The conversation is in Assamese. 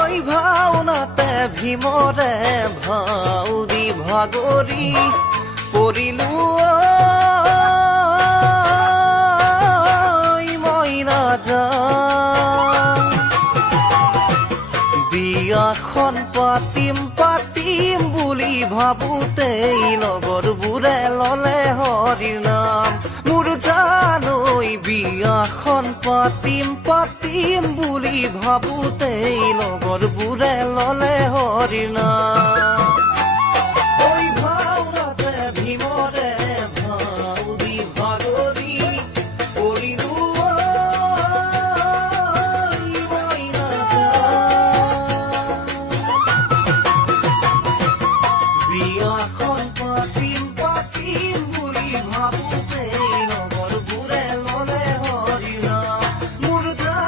ঐ ভাওনাতে ভীমৰে ভাও দি ভাগৰি পৰিলো মই নাযাওঁ বিয়াখন পাতিম পাতিম বুলি ভাবোতেই লগৰবোৰে ললে হৰিৰ নাম মোৰ জানৈ বিয়াখন পাতিম পাতিম বুলি ভাবোতেই লগৰবোৰে ললে হৰিৰ নাম